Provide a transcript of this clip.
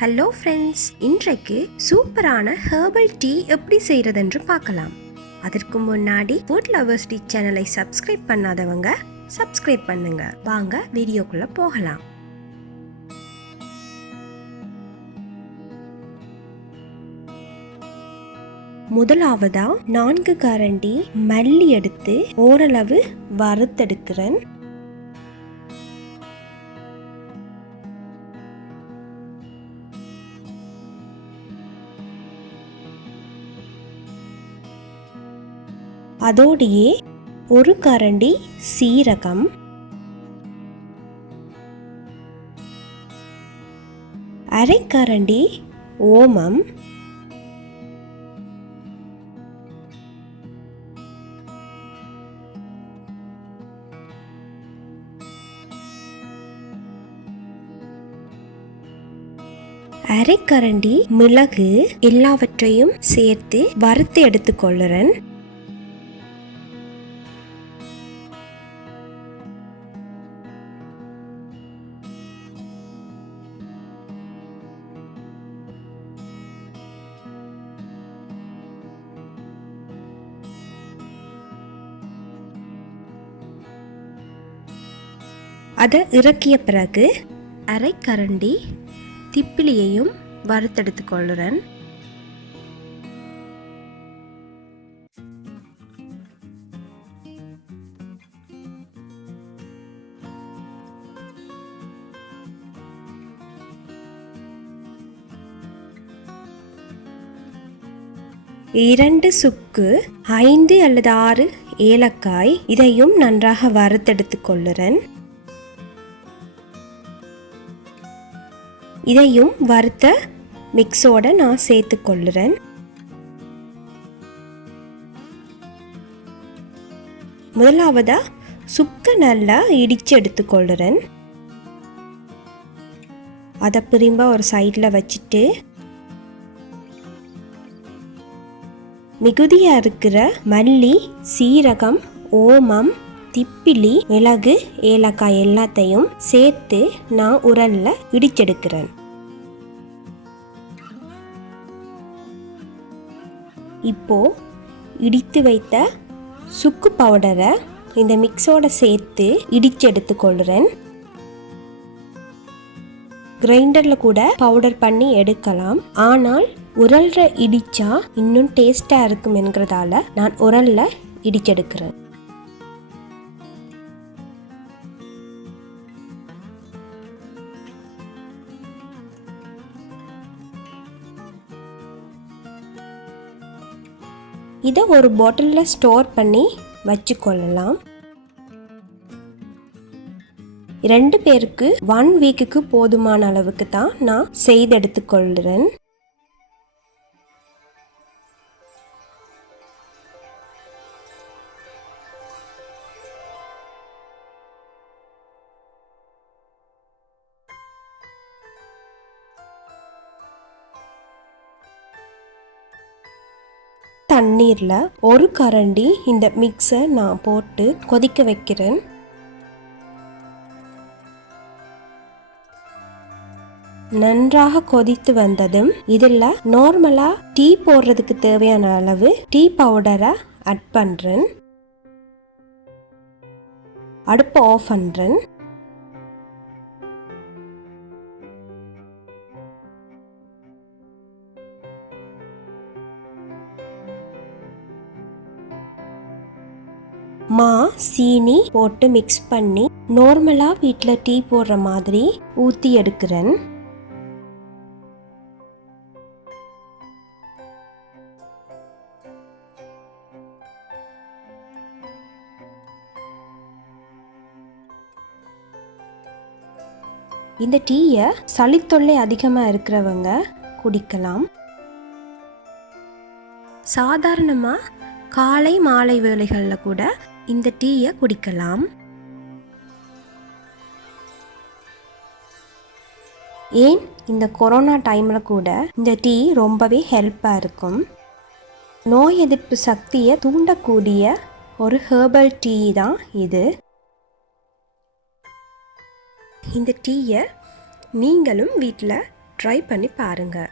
Hello friends, இன்றைக்கு சூப்பரான herbal tea எப்படி செய்கிறதுன்னு பார்க்கலாம். அதற்கு முன்னாடி ஃபுட் லவர்ஸ் டீ சேனலை சப்ஸ்கிரைப் பண்ணாதவங்க சப்ஸ்கிரைப் பண்ணுங்க. வாங்க வீடியோக்குள்ள போகலாம். முதலாவதா 4 கரண்டி மல்லி எடுத்து ஓரளவு வறுத்தெடுக்கிறேன். அதோடையே 1 கரண்டி சீரகம், 1/2 கரண்டி ஓமம், 1/2 கரண்டி மிளகு எல்லாவற்றையும் சேர்த்து வறுத்து எடுத்துக்கொள்ளுறேன். அதை இறக்கிய பிறகு 1/2 கரண்டி திப்பிலியையும் வறுத்தெடுத்து கொள்ளுறேன். இரண்டு சுக்கு, 5 அல்லது 6 ஏலக்காய், இதையும் நன்றாக வறுத்தெடுத்து கொள்ளுறேன். இதையும் வறுத்த மிக்ஸோட நான் சேர்த்து கொள்ளுறேன். முதலாவதா சுக்க நல்லா இடிச்சு எடுத்துக்கொள்ளுறேன். அதை திரும்ப ஒரு சைடில் வச்சுட்டு மிகுதியா இருக்கிற மல்லி, சீரகம், ஓமம், திப்பிலி, மிளகு, ஏலக்காய் எல்லாத்தையும் சேர்த்து நான் உரல்ல இடிச்செடுக்கிறேன். இப்போ இடித்து வைத்த சுக்கு பவுடரை இந்த மிக்ஸோட சேர்த்து இடிச்சு எடுத்துக்கொள்கிறேன். கிரைண்டரில் கூட பவுடர் பண்ணி எடுக்கலாம், ஆனால் உரல்ல இடிச்சா இன்னும் டேஸ்டா இருக்கும் என்கிறதால நான் உரல்ல இடிச்செடுக்கிறேன். இதை ஒரு பாட்டிலில் ஸ்டோர் பண்ணி வச்சுக்கொள்ளலாம். 2 பேருக்கு 1 வீக்குக்கு போதுமான அளவுக்கு தான் நான் செய்து எடுத்துக்கொள்கிறேன். தண்ணீரில் 1 கரண்டி இந்த மிக்ஸை நான் போட்டு கொதிக்க வைக்கிறேன். நன்றாக கொதித்து வந்ததும் இதில் நார்மலாக டீ போடுறதுக்கு தேவையான அளவு டீ பவுடரை ஆட் பண்ணுறேன். அடுப்பை ஆஃப் பண்ணுறேன். மா, சீனி போட்டு மிக்ஸ் பண்ணி நார்மலாக வீட்டில் டீ போடுற மாதிரி ஊற்றி எடுக்கிறேன். இந்த டீயை சளித்தொல்லை அதிகமாக இருக்கிறவங்க குடிக்கலாம். சாதாரணமாக காலை மாலை வேளைகளில் கூட இந்த டீயை குடிக்கலாம். ஏன் இந்த கொரோனா டைமில் கூட இந்த டீ ரொம்பவே ஹெல்ப்பாக இருக்கும். நோய் எதிர்ப்பு சக்தியை தூண்டக்கூடிய ஒரு ஹெர்பல் டீ தான் இது. இந்த டீயை நீங்களும் வீட்டில் ட்ரை பண்ணி பாருங்கள்.